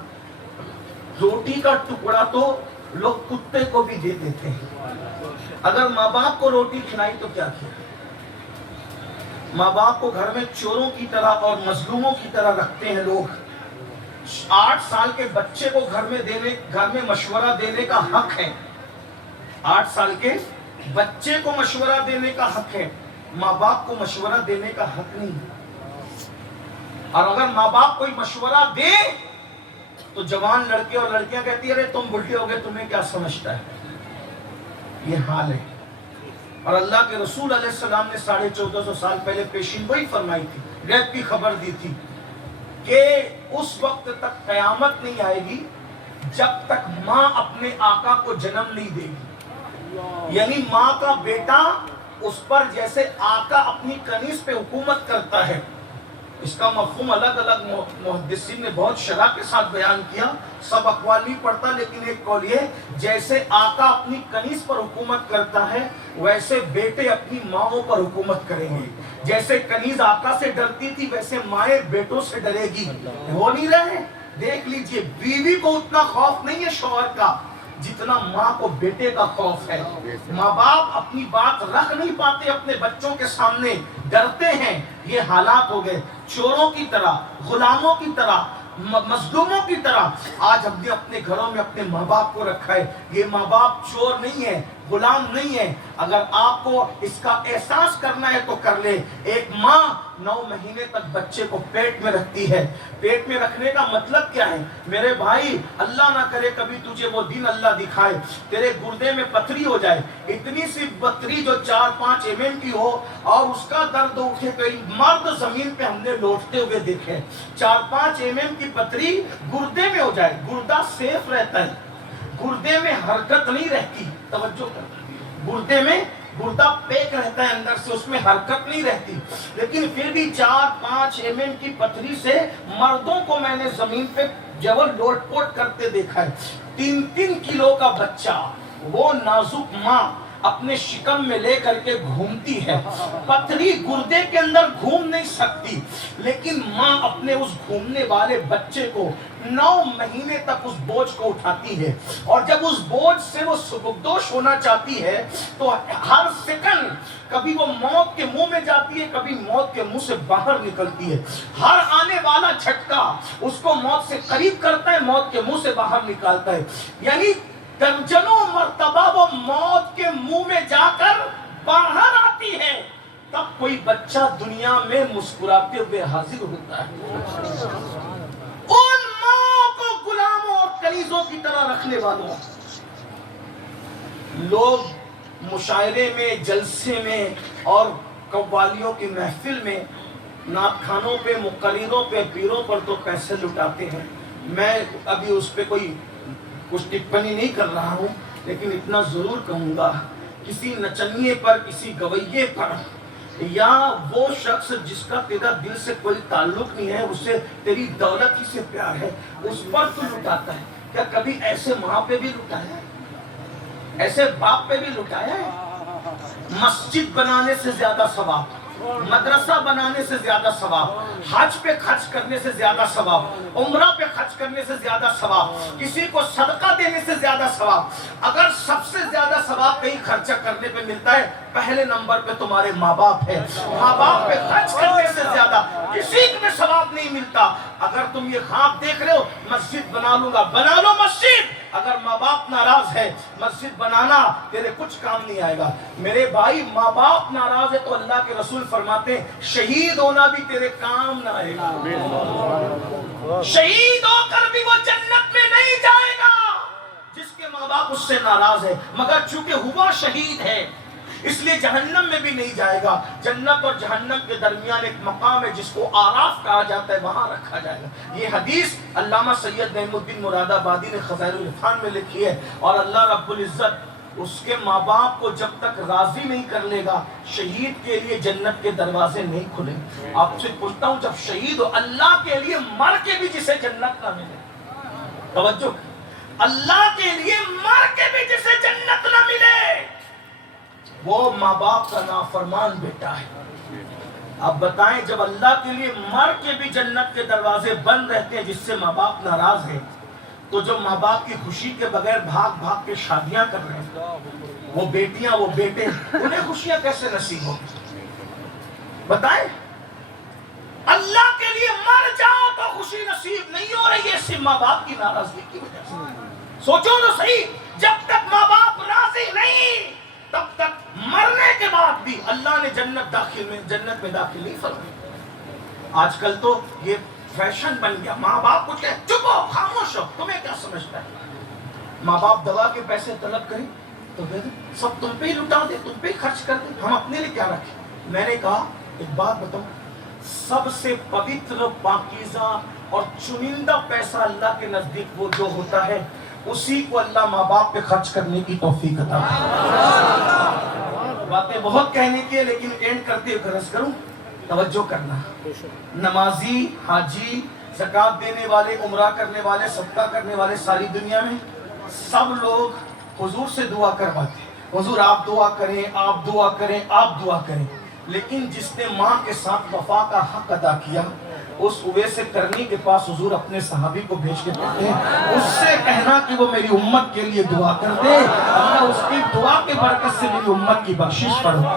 روٹی کا ٹکڑا تو لوگ کتے کو بھی دے دیتے ہیں. اگر ماں باپ کو روٹی کھلائی تو کیا کیا؟ ماں باپ کو گھر میں چوروں کی طرح اور مظلوموں کی طرح رکھتے ہیں لوگ. 8 سال کے بچے کو گھر میں مشورہ دینے کا حق ہے. 8 سال کے بچے کو مشورہ دینے کا حق ہے, ماں باپ کو مشورہ دینے کا حق نہیں. اور اگر ماں باپ کوئی مشورہ دے تو جوان لڑکے اور لڑکیاں کہتی ہیں ارے تم بڈھے ہو گئے, تمہیں کیا سمجھتا ہے. یہ حال ہے. اور اللہ کے رسول علیہ السلام نے 1450 سال پہلے پیشین گوئی فرمائی تھی, غیب کی خبر دی تھی کہ اس وقت تک قیامت نہیں آئے گی جب تک ماں اپنے آقا کو جنم نہیں دے گی. یعنی ماں کا بیٹا اس پر جیسے آقا اپنی کنیز پہ حکومت کرتا ہے. اس کا مفہوم الگ الگ محدثین نے بہت شرح کے ساتھ بیان کیا, سب اقوال نہیں پڑھتا, لیکن ایک قول یہ, جیسے آقا اپنی کنیز پر حکومت کرتا ہے ویسے بیٹے اپنی ماؤں پر حکومت کریں گے. جیسے کنیز آقا سے ڈرتی تھی ویسے مائیں بیٹوں سے ڈرے گی. ہو نہیں رہے, دیکھ لیجئے, بیوی کو اتنا خوف نہیں ہے شوہر کا جتنا ماں کو بیٹے کا خوف ہے. ماں باپ اپنی بات رکھ نہیں پاتے اپنے بچوں کے سامنے, ڈرتے ہیں. یہ حالات ہو گئے. چوروں کی طرح, غلاموں کی طرح, مظلوموں کی طرح آج ہم نے اپنے گھروں میں اپنے ماں باپ کو رکھا ہے. یہ ماں باپ چور نہیں ہے, غلام نہیں ہے. اگر آپ کو اس کا احساس کرنا ہے تو کر لے. ایک ماں 9 مہینے تک بچے کو پیٹ میں رکھتی ہے. پیٹ میں رکھنے کا مطلب کیا ہے میرے بھائی؟ اللہ نہ کرے کبھی تجھے وہ دن اللہ دکھائے تیرے گردے میں پتھری ہو جائے, اتنی سی پتھری جو 4-5 mm کی ہو اور اس کا درد اٹھے. کئی مرد زمین پہ ہم نے لوٹتے ہوئے دیکھے, 4-5 mm کی پتھری گردے میں ہو جائے. گردہ سیف رہتا ہے, گردے میں حرکت نہیں رہتی. توجہ کر, گردے میں گردہ پیک رہتا ہے اندر سے, اس میں حرکت نہیں رہتی. لیکن پھر بھی 4-5 mm کی پتھری سے مردوں کو میں نے زمین پہ جب لوٹ پوٹ کرتے دیکھا ہے. 3-3 کلو کا بچہ وہ نازک ماں اپنے شکم میں لے کر کے گھومتی ہے. پتھری گردے کے اندر گھوم نہیں سکتی, لیکن ماں اپنے اس گھومنے والے بچے کو 9 مہینے تک اس بوجھ کو اٹھاتی ہے. اور جب اس بوجھ سے وہ سبکدوش ہونا چاہتی ہے تو ہر سیکنڈ کبھی وہ موت کے منہ میں جاتی ہے, کبھی موت کے منہ سے باہر نکلتی ہے. ہر آنے والا جھٹکا اس کو موت سے قریب کرتا ہے, موت کے منہ سے باہر نکالتا ہے. یعنی درجنوں مرتبہ وہ موت کے منہ میں جا کر باہر آتی ہے, تب کوئی بچہ دنیا میں مسکراتے ہوئے حاضر ہوتا ہے. ان ماں کو غلاموں اور کنیزوں کی طرح رکھنے والوں, لوگ مشاعرے میں, جلسے میں اور قوالیوں کی محفل میں, نعت خانوں پہ, مقرروں پہ, پیروں پر تو پیسے لٹاتے ہیں. میں ابھی اس پہ کوئی کچھ ٹپنی نہیں کر رہا ہوں, لیکن اتنا ضرور کہوں گا، کسی نچنیے پر، کسی گویے پر، یا وہ شخص جس کا تیرا دل سے کوئی تعلق نہیں ہے، اسے تیری دولت ہی سے پیار ہے، اس پر تو لٹاتا ہے۔ کیا کبھی ایسے ماں پہ بھی لٹایا ہے؟ ایسے باپ پہ بھی لٹایا ہے؟ مسجد بنانے سے زیادہ ثواب، مدرسہ بنانے سے زیادہ ثواب، حج پہ خرچ کرنے سے زیادہ ثواب، عمرہ پہ خرچ کرنے سے زیادہ ثواب، کسی کو صدقہ دینے سے زیادہ ثواب۔ اگر سب سے زیادہ ثواب کہیں خرچہ کرنے پہ ملتا ہے، پہلے نمبر پہ تمہارے ماں باپ ہے۔ ماں باپ پہ خرچ کرنے سے زیادہ کسی میں ثواب نہیں ملتا۔ اگر تم یہ خواب دیکھ رہے ہو مسجد بنا لوں گا، بنا لو مسجد، اگر ماں باپ ناراض ہے مسجد بنانا تیرے کچھ کام نہیں آئے گا۔ میرے بھائی، ماں باپ ناراض ہے تو اللہ کے رسول فرماتے ہیں شہید ہونا بھی تیرے کام نہ آئے گا۔ شہید ہو کر بھی وہ جنت میں نہیں جائے گا جس کے ماں باپ اس سے ناراض ہے، مگر چونکہ ہوا شہید ہے اس لیے جہنم میں بھی نہیں جائے گا۔ جنت اور جہنم کے درمیان ایک مقام ہے جس کو آراف کہا جاتا ہے، وہاں رکھا جائے گا۔ یہ حدیث علامہ سید نعیم الدین مراد آبادی نے خزائن العرفان میں لکھی ہے، اور اللہ رب العزت اس کے ماں باپ کو جب تک راضی نہیں کر لے گا شہید کے لیے جنت کے دروازے نہیں کھلیں۔ آپ سے پوچھتا ہوں، جب شہید ہو اللہ کے لیے مر کے بھی جسے جنت نہ ملے، توجہ، اللہ کے لیے مر کے بھی جسے جنت نہ ملے، وہ ماں باپ کا نافرمان بیٹا ہے۔ اب بتائیں، جب اللہ کے لیے مر کے بھی جنت کے دروازے بند رہتے ہیں جس سے ماں باپ ناراض ہیں، تو جو ماں باپ کی خوشی کے بغیر بھاگ بھاگ کے شادیاں کر رہے ہیں، وہ بیٹیاں وہ بیٹے، انہیں خوشیاں کیسے نصیب ہو؟ بتائیں، اللہ کے لیے مر جاؤ تو خوشی نصیب نہیں ہو رہی ہے، صرف ماں باپ کی ناراضگی کی وجہ سے۔ سوچو تو صحیح، جب تک ماں باپ راضی نہیں تب تک مرنے کے بعد بھی اللہ نے جنت میں داخل نہیں فرمایا۔ آج کل تو یہ فیشن بن گیا، ماں باپ کچھ کہے چپ ہو، خاموش ہو، تمہیں کیا سمجھتا ہے؟ ماں باپ دوا کے پیسے طلب کریں تو سب تم پہ ہی لٹا دے، تم پہ ہی خرچ کر دے، ہم اپنے لیے کیا رکھیں؟ میں نے کہا ایک بات بتاؤں، سب سے پوتر، پاکیزہ اور چنندہ پیسہ اللہ کے نزدیک وہ جو ہوتا ہے اسی کو اللہ ماں باپ پہ خرچ کرنے کی توفیق عطا کرے۔ باتیں بہت کہنے کی ہے لیکن اینڈ کرتے ہوئے عرض کروں، توجہ کرنا۔ نمازی، حاجی، زکوٰۃ دینے والے، عمرہ کرنے والے، صدقہ کرنے والے ساری دنیا میں سب لوگ حضور سے دعا کرواتے ہیں، حضور آپ دعا کریں، آپ دعا کریں، آپ دعا کریں، لیکن جس نے ماں کے ساتھ وفا کا حق ادا کیا اس اویس کرنی کے پاس حضور اپنے صحابی کو بھیج کے کہتے ہیں اس سے کہنا کہ وہ میری امت کے لیے دعا کر دے، اللہ اس کی دعا کے برکت سے میری امت کی بخشش فرما۔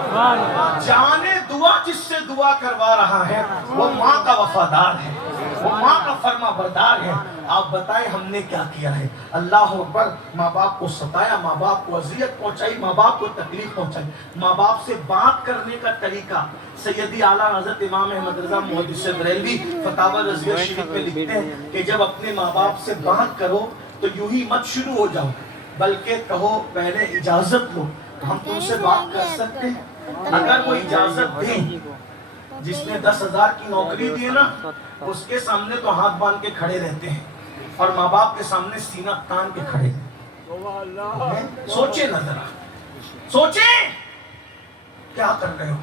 جانے دعا جس سے دعا کروا رہا ہے وہ ماں کا وفادار ہے، وہ ماں کا فرما بردار ہے۔ آپ بتائیں ہم نے کیا کیا ہے؟ اللہ اکبر، ماں باپ کو ستایا، ماں باپ کو اذیت پہنچائی، ماں باپ کو تکلیف پہنچائی۔ ماں باپ سے بات کرنے کا طریقہ سیدی اعلیٰ حضرت امام احمد رضا محدث بریلوی فتاوی رضویہ شریف میں لکھتے ہیں کہ جب اپنے ماں باپ سے بات کرو تو یوں ہی مت شروع ہو جاؤ، بلکہ کہو پہلے اجازت لو، ہم تم سے بات کر سکتے ہیں؟ اگر وہ اجازت دیں، جس نے 10,000 کی نوکری دی ہے نا اس کے سامنے تو ہاتھ باندھ کے کھڑے رہتے ہیں اور ماں باپ کے سامنے سینہ تان کے کھڑے ہیں۔ سوچیں نظر، سوچیں کیا کر رہے ہو؟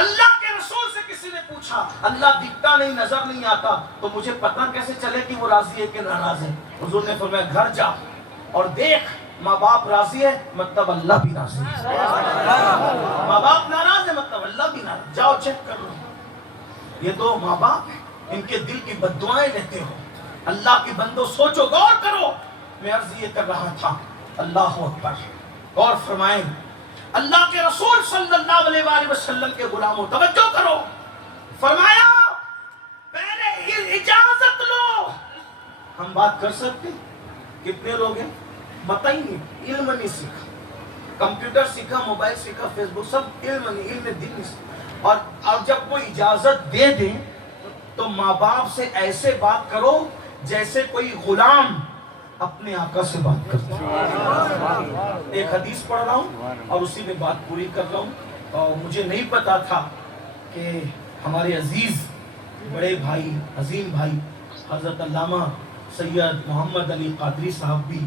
اللہ کے رسول سے کسی نے پوچھا اللہ دکھتا نہیں، نظر نہیں آتا، تو مجھے پتہ کیسے چلے کہ وہ راضی ہے کہ ناراض ہے؟ حضور نے فرمایا گھر جا اور دیکھ، ماں باپ راضی ہے مطلب اللہ بھی راضی ہے، ماں باپ ناراض ہے مطلب اللہ بھی ناراض، جاؤ چیک کر لو۔ یہ تو ماں باپ ہیں، ان کے دل کی بد دعائیں لیتے ہو۔ اللہ کے بندو سوچو، غور کرو۔ میں عرض یہ کر رہا تھا، اللہ اکبر، غور فرمائیں، اللہ کے رسول صلی اللہ علیہ وآلہ وسلم کے غلاموں توجہ کرو، فرمایا پہلے اجازت لو۔ ہم بات کر سکتے کتنے لوگ ہیں بتائیے؟ علم نہیں سیکھا، کمپیوٹر سیکھا، موبائل سیکھا، فیس بک، سب علم نہیں، علم دین نہیں سیکھا۔ اور جب وہ اجازت دے دیں تو ماں باپ سے ایسے بات کرو جیسے کوئی غلام اپنے آقا سے بات کرتا ہے۔ ایک حدیث پڑھ رہا ہوں اور اسی میں بات پوری کر رہا ہوں، اور مجھے نہیں پتا تھا کہ ہمارے عزیز بڑے بھائی، عظیم بھائی حضرت علامہ سید محمد علی قادری صاحب بھی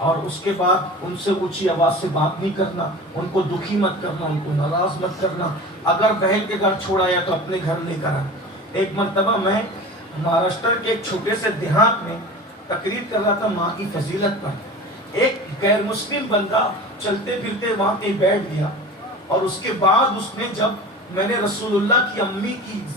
اور اس کے بعد ان سے اونچی آواز سے بات نہیں کرنا، ان کو دکھی مت کرنا، ان کو ناراض مت کرنا۔ اگر بہن کے گھر چھوڑایا تو اپنے گھر لے کر آنا۔ ایک مرتبہ میں مہاراشٹر کے ایک چھوٹے سے دیہات میں تقریر کر رہا تھا ماں کی فضیلت پر۔ ایک غیر مسلم بندہ چلتے پھرتے وہاں کہیں بیٹھ گیا، اور اس کے بعد اس نے جب میں نے رسول اللہ کی امی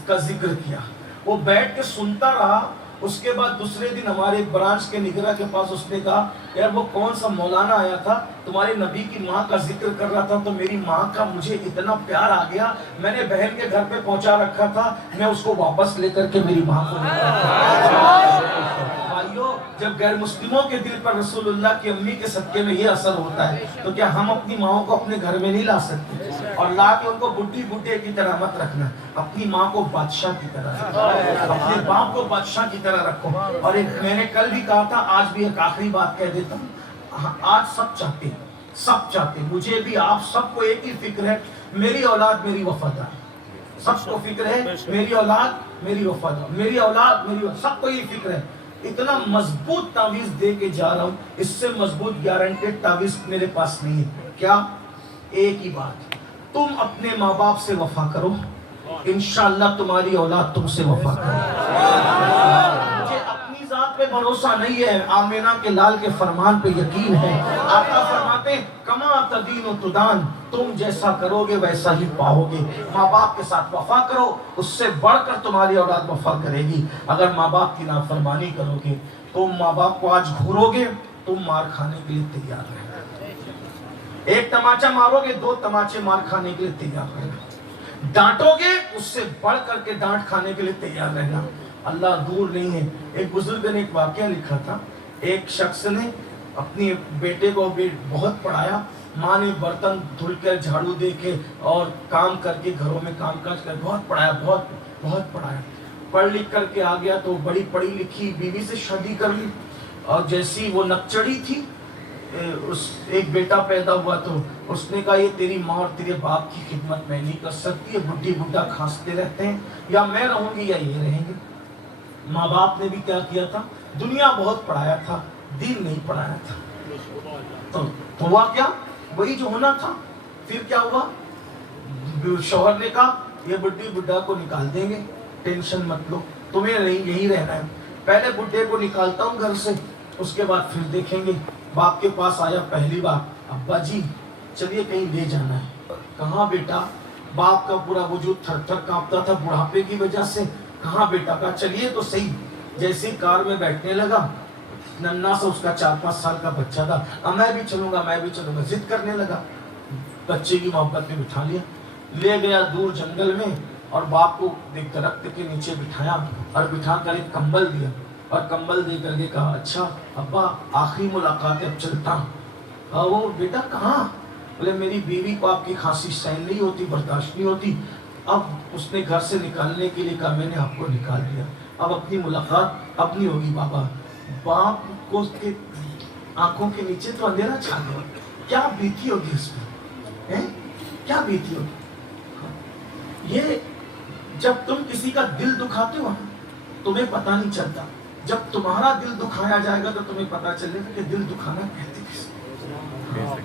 کا ذکر کیا، وہ بیٹھ کے سنتا رہا۔ اس کے بعد دوسرے دن ہمارے برانچ کے نگراں کے پاس اس نے کہا یار وہ کون سا مولانا آیا تھا تمہارے نبی کی ماں کا ذکر کر رہا تھا، تو میری ماں کا مجھے اتنا پیار آ گیا، میں نے بہن کے گھر پہ پہنچا رکھا تھا، میں اس کو واپس لے کر کے میری ماں کو بھائیو، جب غیر مسلموں کے دل پر رسول اللہ کی امی کے صدقے میں یہ اثر ہوتا ہے، تو کیا ہم اپنی ماں کو اپنے گھر میں نہیں لا سکتے؟ اور لا کے ان کو بڈھی بڈھے کی طرح مت رکھنا، اپنی ماں کو بادشاہ کی طرح رکھو، اپنے باپ کو بادشاہ کی طرح رکھو۔ اور ایک میں نے کل بھی کہا تھا، آج بھی ایک آخری بات کہہ دیتا ہوں، آج سب چاہتے ہیں، مجھے بھی آپ سب کو ایک ہی فکر ہے، میری اولاد میری وفادار، سب کو فکر ہے میری اولاد میری وفادار، میری اولاد میری وفادار، سب کو یہ فکر ہے۔ اتنا مضبوط تعویذ دے کے جا رہا ہوں، اس سے مضبوط گارنٹیڈ تعویذ میرے پاس نہیں ہے۔ کیا؟ ایک ہی بات، تم اپنے ماں باپ سے وفا کرو، انشاءاللہ تمہاری اولاد تم سے وفا کرے۔ مجھے اپنی ذات پہ بھروسہ نہیں ہے، آمینہ کے لال کے فرمان پہ یقین ہے۔ آقا فرماتے ہیں کما تدین و تدان، تم جیسا کرو گے ویسا ہی پاؤ گے۔ ماں باپ کے ساتھ وفا کرو، اس سے بڑھ کر تمہاری اولاد وفا کرے گی۔ اگر ماں باپ کی نافرمانی کرو گے، تم ماں باپ کو آج گھورو گے، تم مار کھانے کے لیے تیار رہے۔ ایک تماچا مارو گے، 2 تماچے مار کھانے کے لیے تیار رہنا۔ ڈانٹو گے، اس سے بڑھ کر کے ڈانٹ کھانے کے لیے تیار رہنا۔ اللہ دور نہیں ہے۔ ایک بزرگ نے ایک واقعہ لکھا تھا، ایک شخص نے اپنی بیٹے کو بہت پڑھایا، ماں نے برتن دھل کر جھاڑو دے کے اور کام کر کے گھروں میں کام کاج کر بہت پڑھایا، بہت پڑھایا۔ پڑھ لکھ کر کے آ گیا تو بڑی پڑھی لکھی بیوی سے شادی کر لی، اور جیسی وہ نکچڑی تھی، ایک بیٹا پیدا ہوا تو اس نے کہا یہ تیری ماں اور تیرے باپ کی خدمت میں نہیں کر سکتی، یہ بڈھی بڈھا کھانستے رہتے ہیں، یا میں رہوں گی یا یہ رہیں گے۔ ماں باپ نے بھی کیا کیا تھا، دنیا بہت پڑھایا تھا، دین نہیں پڑھایا تھا۔ تو ہوا کیا؟ وہی جو ہونا تھا۔ پھر کیا ہوا؟ شوہر نے کہا یہ بڈھی بڈھا کو نکال دیں گے، ٹینشن مت لو، تمہیں یہی رہنا ہے، پہلے بڈھے کو نکالتا ہوں گھر سے، اس کے بعد پھر دیکھیں گے۔ باپ کے پاس آیا پہلی بار، ابا جی چلیے کہیں لے جانا ہے۔ کہاں بیٹا؟ باپ کا پورا وجود تھر تھر کانپتا تھا بڑھاپے کی وجہ سے۔ کہاں بیٹا؟ کہا چلیے تو صحیح۔ جیسے کار میں بیٹھنے لگا، ننھا سا اس کا 4-5 سال کا بچہ تھا، میں بھی چلوں گا، ضد کرنے لگا۔ بچے کی محبت میں بٹھا لیا، لے گیا دور جنگل میں، اور باپ کو ایک درخت کے نیچے بٹھایا اور بٹھا کر ایک کمبل دیا، اور کمبل دے کر کے کہا اچھا ابا آخری ملاقات ہے، اب چلتا ہوں۔ وہ بیٹا کہاں؟ بولے میری بیوی کو آپ کی کھانسی سہن نہیں ہوتی، برداشت نہیں ہوتی، اب اس نے گھر سے نکالنے کے لیے کہا، میں نے آپ کو نکال دیا، اب اپنی ملاقات اپنی ہوگی بابا۔ باپ کو اس کے آنکھوں کے نیچے تو اندھیرا چھا گیا، کیا بیتی ہوگی اس میں، کیا بیتی ہوگی؟ یہ جب تم کسی کا دل دکھاتے ہو تمہیں پتہ نہیں چلتا، جب تمہارا دل دکھایا جائے گا تو تمہیں پتہ چلے گا کہ دل دکھانا کہتے کس کو۔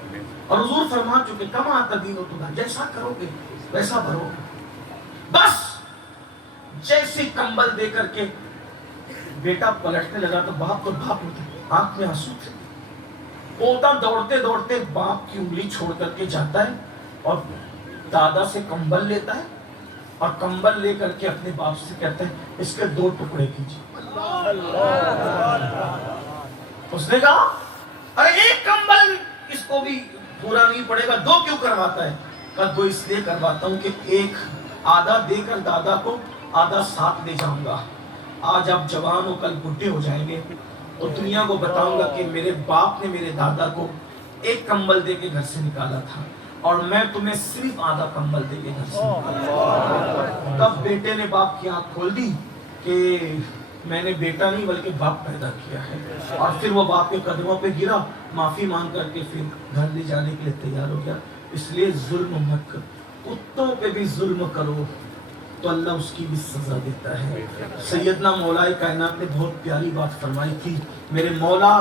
اور حضور فرما چکے کما تدین و تدان، جیسا کرو گے ویسا بھرو گے۔ بس جیسی کمبل دے کر کے بیٹا پلٹنے لگا تو باپ ہوتا، آنکھ میں آنسو تھے۔ پوتا دوڑتے دوڑتے باپ کی انگلی چھوڑ کر کے جاتا ہے اور دادا سے کمبل لیتا ہے، اور کمبل لے کر کے اپنے باپ سے کہتا ہے اس کے 2 ٹکڑے کیجیے۔ اس نے کہا ارے ایک کمبل اس کو بھی پورا نہیں پڑے گا، 2 کیوں کرواتا ہے؟ کہا 2 اس لیے کرواتا ہوں کہ ایک آدھا دے کر دادا کو، آدھا ساتھ لے جاؤں گا، آج آپ جوان ہو کل بڈھے ہو جائیں گے تو دنیا کو بتاؤں گا کہ میرے باپ نے میرے دادا کو ایک کمبل دے کے گھر سے نکالا تھا، اور میں تمہیں صرف آدھا کمبل دے کے گھر سے نکالا۔ تب بیٹے نے باپ کی آنکھ کھول دی کہ میں نے بیٹا نہیں بلکہ باپ پیدا کیا ہے، اور پھر وہ باپ کے قدموں پہ گرا، معافی مانگ کر کے پھر گھر لے جانے کے لیے تیار ہو گیا۔ اس لیے ظلم مت کرو، کتوں پہ بھی ظلم کرو تو اللہ اس کی بھی سزا دیتا ہے۔ سیدنا مولا کائنات نے بہت پیاری بات فرمائی تھی، میرے مولا